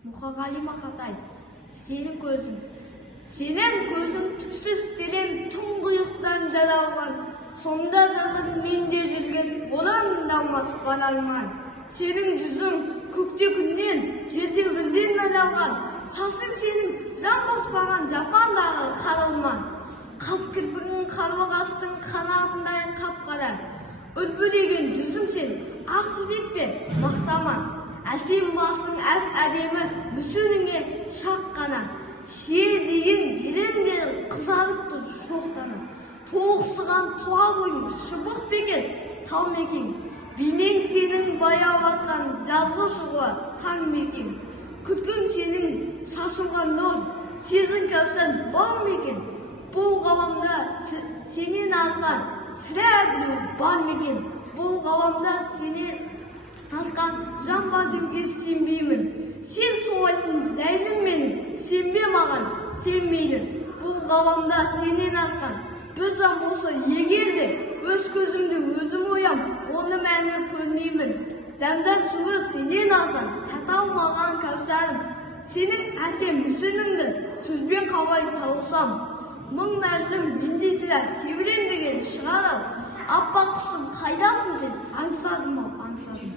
Мұқағали Мақатай, сенің көзің түпсіз терең тұңғиықтан жаралған, сонда жатыр менде жүрген одан дамас бар арман. Сенің жүзің көкте күннен, жерде гүлден айналған, шашың сенің жан баспаған жапандағы қара орман. Қас кірпігің қарлығаштың қанатындай қап-қара, үлбіреген жүзің сен ақ жібек пе мақтама. Әсем басың әп-әдемі мүсініңе шақ қана, шие деген ерендерің қызарыпты шоқтана. Толықсыған туа бойың шыбық бекер тал мекен, бейнең сенің баяу атқан жазғы шуға таң мекен. Күткің сенің шашылған нұр, сезін кәусар бал мекен. Бұл ғаламда сенен артқан сірә біреу бар мекен. Бұл ғаламда сенен артқан жан бар деуге сенбеймін. Сен солайсың ләйлім менің, сенбе маған, сенбейді. Бұл ғаламда сенен артқан бір жан болса егер де, өз көзімді өзім оям, оны мәңгі көрмеймін. Зәмзәм суы сенен алсам, таталмаған кәусарым, сенің әсем мүсініңді сөзбен қалай тауысам. Мың мәжнүн менде сірә тебіренбеген шығар-ау, аппақ құсым қайдасың сен, аңсадым ау, аңсадым.